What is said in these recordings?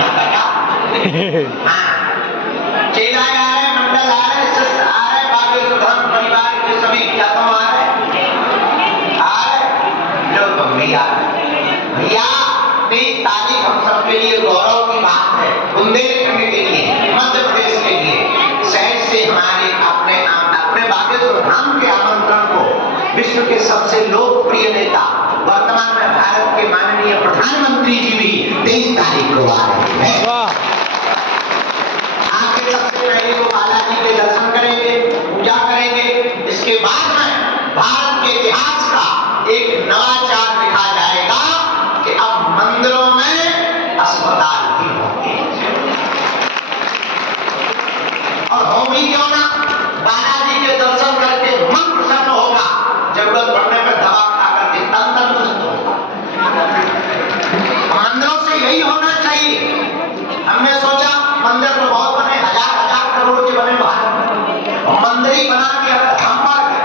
ना कटा। हाँ, चेला आ रहे, मंडल आ रहे, शिष्य आ रहे, बाकी सुधान परिवार के सभी क्या तुम आ रहे? आ रहे, लो तुम भी आ रहे। भैया 23 तारीख हम सबके लिए गौरव की बात है। बुंदेलखंड के लिए, मध्य प्रदेश के लिए, शहर से हमारे अपने बागेश्वर धाम के आमंत्रण को विश्व के सबसे लोकप्रिय नेता, वर्तमान में भारत के माननीय प्रधानमंत्री जी भी 23 तारीख को आ रहे हैं। आके सबसे पहले वो बालाजी के दर्शन करेंगे, पूजा करेंगे। इसके बाद में भारत के इतिहास का एक नवाचार लिखा जाएगा कि अब मंदिरों में अस्पताल भी होंगे। और होंगी क्यों ना? बालाजी के दर्शन करके मन प्रसन्न होगा, जरूरत पड़ने पर दवा खा करके तन तंदुरुस्त होगा। मंदिरों से यही होना चाहिए। हमने सोचा मंदिर तो बहुत बने, हजार करोड़ के बने भारत, और मंदिर ही बना के अगर हम पड़ गए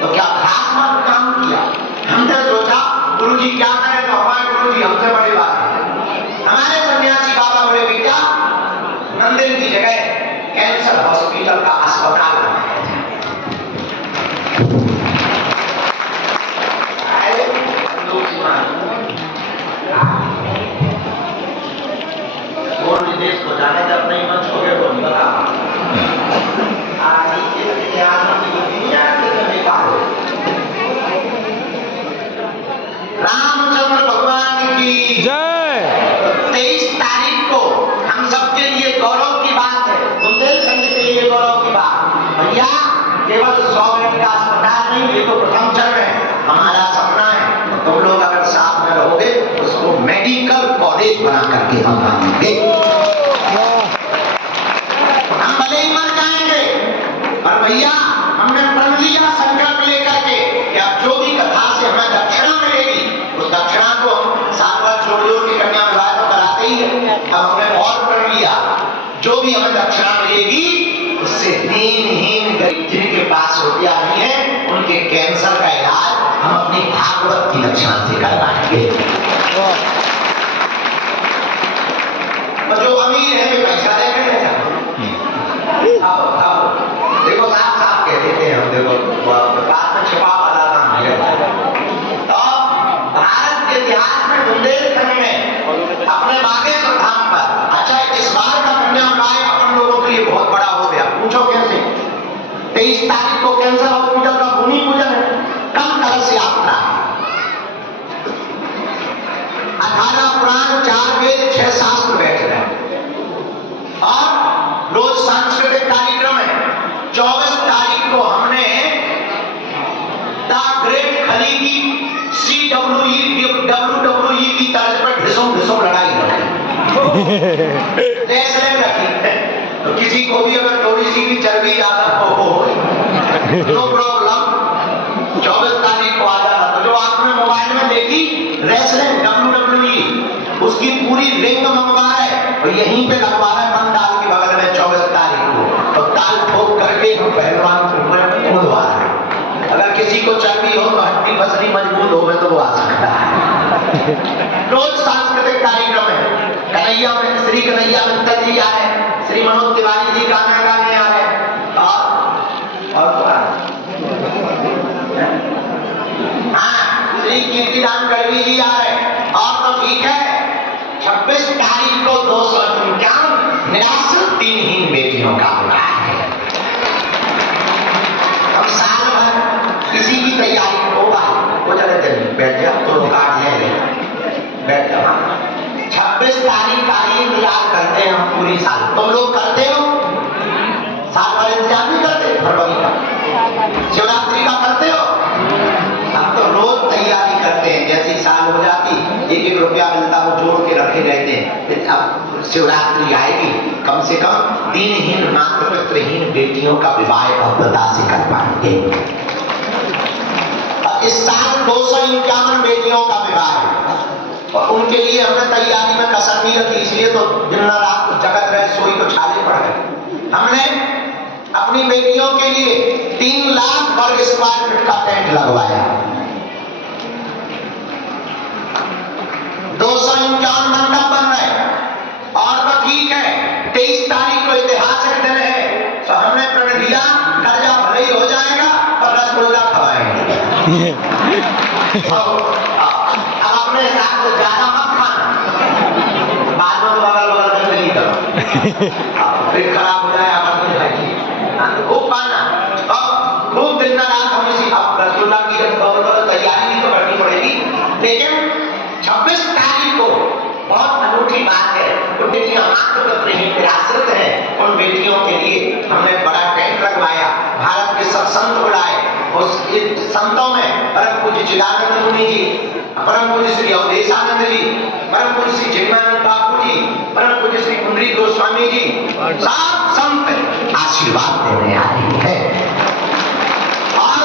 तो क्या खास मत काम किया। हमने सोचा गुरुजी क्या करें, तो हमारे गुरुजी हमसे बड़ी बात है। हमारे सन्यासी बाबा बोले बेटा मंदिर की जगह कैंसर हॉस्पिटल का अस्पताल बनाया जाए। विदेश को जाने जब नहीं मन छोड़े तो बता आज रामचंद्र भगवान की जय। 23 तारीख को हम सबके लिए गौरव की बात है, बुंदेलखंड के लिए गौरव की बात। भैया केवल 100 बेड का अस्पताल नहीं, ये तो प्रथम चरण है। हमारा सपना है तो तुम लोग अगर साथ में रहोगे उसको मेडिकल कॉलेज बना करके हम बनाएंगे। हम भले ही मर जाएंगे, पर भैया हमने प्रण लिया संकल्प लेकर के कि अब जो भी कथा से हमें दक्षिणा मिलेगी, उस दक्षिणा को हम साल भर जोड़ के कन्या विवाह तो कराते ही है। अब हमने और प्रण लिया, जो भी हमें दक्षिणा मिलेगी उससे दीनहीन गरीब जिनके पास रुपया नहीं है, उनके कैंसर का इलाज हम अपनी भागवत की दक्षिणा से करवाएंगे। और जो अमीर है वे पैसा देकर ले जाओ। आओ देखो साफ कह देते हैं हम, देखो बात में छिपा वाला काम है। तो भारत के इतिहास में बुंदेलखंड में अपने बागेश्वर धाम पर, अच्छा इस बार का कन्या विवाह अपन लोगों के लिए बहुत बड़ा हो गया। पूछो कैसे? 23 तारीख को कैंसर हॉस्पिटल का भूमि पूजन है, कल कलश यात्रा है, 18 पुराण 4 वेद 6 शास्त्र बैठ रहे हैं, और रोज सांस्कृतिक कार्यक्रम है। 24 तारीख को हमने द ग्रेट खली की WWE की तर्ज पर ढिसुम लड़ाई रखी। तो किसी को भी अगर थोड़ी सी भी चर्बी ज्यादा हो नो प्रॉब्लम, 24 तारीख को आ जाना। तो जो आपने मोबाइल में देखी रेसलिंग WWE, उसकी पूरी रिंग मंगवा है और यहीं पे लगवा है पंडाल के बगल में 24 तारीख को। तो ताल ठोक करके हम पहलवान को उड़वा रहे। अगर किसी को चर्बी हो तो हड्डी पसली मजबूत हो तो वो आ सकता है। रोज सांस्कृतिक कार्यक्रम है। कन्हैया में श्री कन्हैया मित्तल जी आ रहे, श्री मनोज तिवारी जी गाना गाने आ रहे, और हाँ श्री कीर्तिदान गढ़वी जी आ रहे। और तो ठीक है, 26 तारीख को 251 निराश्रित दीनहीन बेटियों का विवाह है। हम साल भर किसी की तैयारी होगा, वो जगह चलिए बैठ जाओ, तो कार्ड ले बैठ जाओ। 26 तारीख का इंतजार करते हैं हम पूरी साल। तुम लोग करते हो? साल भर इंतजार नहीं करते? फरवरी का, शिवरात्रि का करते हो? हम तो रोज तैयारी करते हैं। जैसी साल हो जाती 1-1 रुपया मिलता वो जोड़ के रखे रहते हैं। अब शिवरात्रि आएगी, कम से कम दीनहीन मातृत्वहीन बेटियों का विवाह भव्यता से कर पाएंगे। इस साल 251 बेटियों का विवाह है और उनके लिए हमने तैयारी में कसर नहीं रखी, इसलिए तो दिन रात जगत रहे सोई तो छाले पड़ गए। हमने अपनी बेटियों के लिए 3 लाख वर्ग स्क्वायर फीट का टेंट लगवाया, 251 मंडप बन रहे, अब अपने हिसाब से ज्यादा मत खाना, बाद में तो बगल बगल में नहीं करो, फिर खराब हो जाए अगर कुछ है खूब खाना। अब खूब दिन रात हम इसी अब रसगुल्ला की तैयारी भी तो करनी पड़ेगी। लेकिन 26 तारीख को बहुत अनूठी बात है, तो बेटियां मातृत्व विरासत है, उन बेटियों के लिए हमने बड़ा टेंट लगवाया, भारत के सब संत बुलाए, उस संतों में परम पूज्य चिदानंद मुनि जी, परम पूज्य श्री अवधेशानंद जी, परम पूज्य श्री जगन्नाथ बापू जी, परम पूज्य श्री पुंडरीक गोस्वामी जी, सब संत आशीर्वाद देने आए हैं। और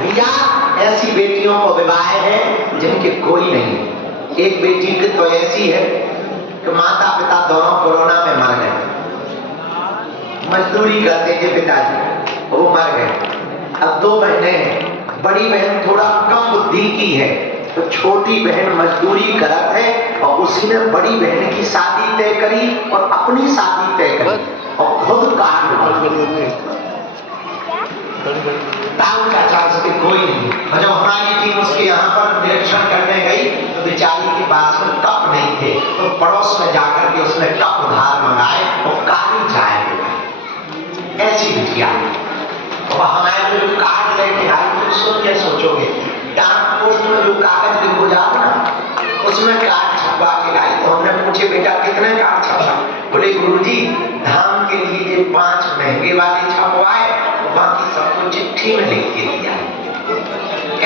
भैया ऐसी बेटियों को विवाह है जिनके कोई नहीं। एक बेटी की तो ऐसी है कि माता पिता दोनों कोरोना में मर गए, मजदूरी करते थे पिताजी, वो मर गए। अब 2 बहनें हैं, बड़ी बहन थोड़ा कम बुद्धि की है, तो छोटी बहन मजदूरी करत है और उसी ने बड़ी बहन की शादी तय करी और अपनी शादी तय करी और खुद कार्ड चाचा उसके कोई नहीं। और जब हमारी टीम उसके यहाँ पर निरीक्षण करने गई तो बेचारी के पास में कप नहीं थे, तो पड़ोस में जाकर के उसने कप उधार मंगाए और काली चाय पिलाई। ऐसी बिटिया और हमारे जो कार्ड लेके आए तो क्या सोचोगे, डाक पोस्ट में जो कागज लिखो जाओ ना, उसमें कार्ड छपवा के लाई। तो हमने पूछे बेटा कितने कार्ड छपवा? बोले गुरुजी धाम के लिए 5 महंगे वाले छपवाए, बाकी सबको चिट्ठी में लिख के दिया।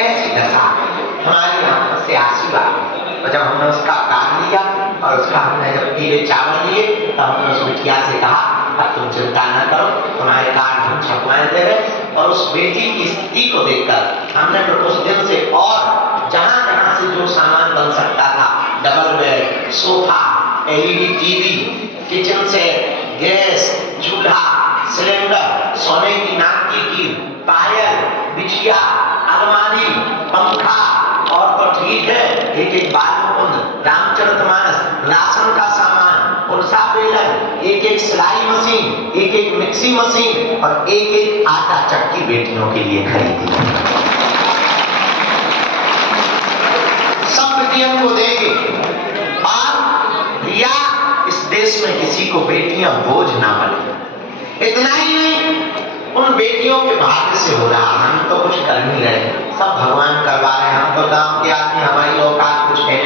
ऐसी दशा हमारे यहाँ से आशीर्वाद। और जब हमने उसका कार्ड लिया और उसका हमने जब पीले चावल लिए तो हमने उस बिटिया से कहा अब तुम चिंता न करो, तुम्हारे कार्ड हम छपवाए दे रहे। और उस बेटी की स्थिति को देखकर हमने फिर उस दिन से और जहाँ जहाँ से जो सामान बन सकता था, double bed, sofa, LED TV, kitchen set, gas, चूल्हा, सिलेंडर, सोने की नाक की पायल, बिछिया, अलमारी, पंखा और तो ठीक है एक बालमुकुंद, रामचरितमानस, राशन का सामान, उल्सा बेलन, एक सिलाई मशीन, एक मिक्सी मशीन और एक आटा चक्की बेटियों के लिए खरीदी। सब बेटियों को देंगे। और भैया इस देश में किसी को बेटियां बोझ ना बने। इतना ही नहीं, उन बेटियों के भाग्य से हो रहा, हम तो कुछ कर नहीं रहे, सब भगवान करवा रहे हैं। हम तो गांव के आदमी, हमारी औकात कुछ है,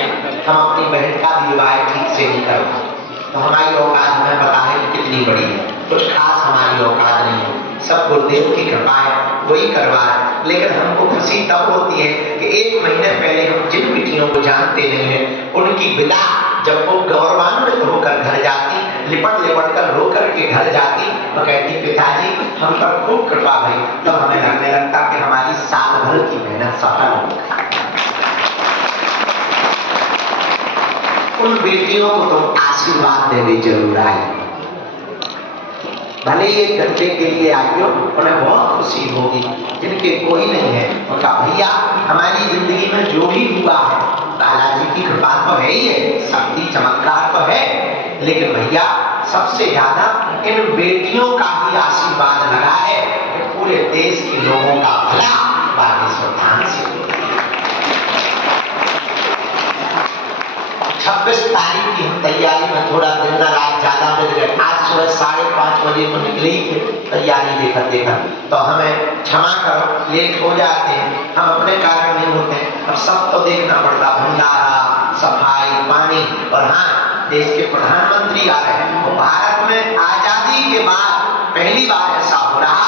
हम अपनी बहन का विवाह ठीक से नहीं कर पाते। तो हमारी औकात हमें पता है कि कितनी बड़ी है, कुछ खास हमारी औकात नहीं है, सब गुरुदेव की कृपा है, वही करवा है। लेकिन हमको खुशी तब होती है कि 1 महीने पहले हम जिन बेटियों को जानते नहीं है, उनकी विदा जब वो गौरवान्वित होकर घर जाती, लिपट कर रो कर के घर जाती, तो कहती पिताजी हम पर खूब कृपा भई। तो हमें लगने लगता कि हमारी साल भर की मेहनत सफल हो गई। उन बेटियों को तुम आशीर्वाद देने जरूर आए, भले 1 घंटे के लिए आइयो, उन्हें बहुत खुशी होगी। जिनके कोई नहीं है उनका भैया हमारी जिंदगी में जो भी हुआ है बालाजी की कृपा तो है ही है, शक्ति चमत्कार तो है, लेकिन भैया सबसे ज्यादा इन बेटियों का ही आशीर्वाद लगा है कि पूरे देश के लोगों का भला बागेश्वर धाम से। 26 तारीख की हम तैयारी में थोड़ा दिन रात ज्यादा मिल गए। आज सुबह 5:30 बजे तो निकले ही थे तैयारी देखकर, तो हमें क्षमा करो, लेट हो जाते हैं, हम अपने कार्य नहीं होते। अब सब तो देखना पड़ता, भंडारा, सफाई, पानी। और हाँ, देश के प्रधानमंत्री आ रहे हैं, तो भारत में आजादी के बाद पहली बार ऐसा हो रहा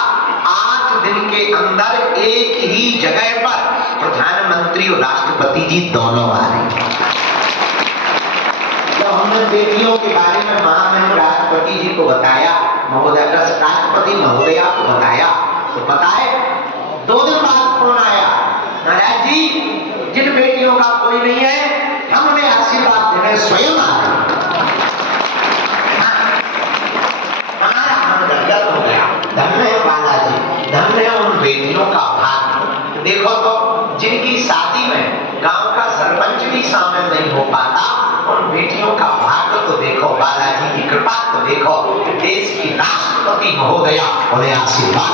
8 दिन के अंदर एक ही जगह पर प्रधानमंत्री और राष्ट्रपति जी दोनों आ रहे हैं। जब हमने बेटियों के बारे में महामहिम राष्ट्रपति जी को बताया, महोदय राष्ट्रपति महोदया को बताया, तो पता है 2 दिन बाद फोन आया, महाराज जी जिन बेटियों का कोई नहीं है हम उन्हें आशीर्वाद देने स्वयं आ रहे। हमारा मन गदगद हो गया, धन्य है बालाजी, धन्य है उन बेटियों का भाग्य। देखो तो जिनकी शादी में गांव का सरपंच भी शामिल नहीं हो पाता, उन बेटियों का भाग्य तो देखो, बालाजी की कृपा तो देखो, देश की राष्ट्रपति महोदया उन्हें आशीर्वाद।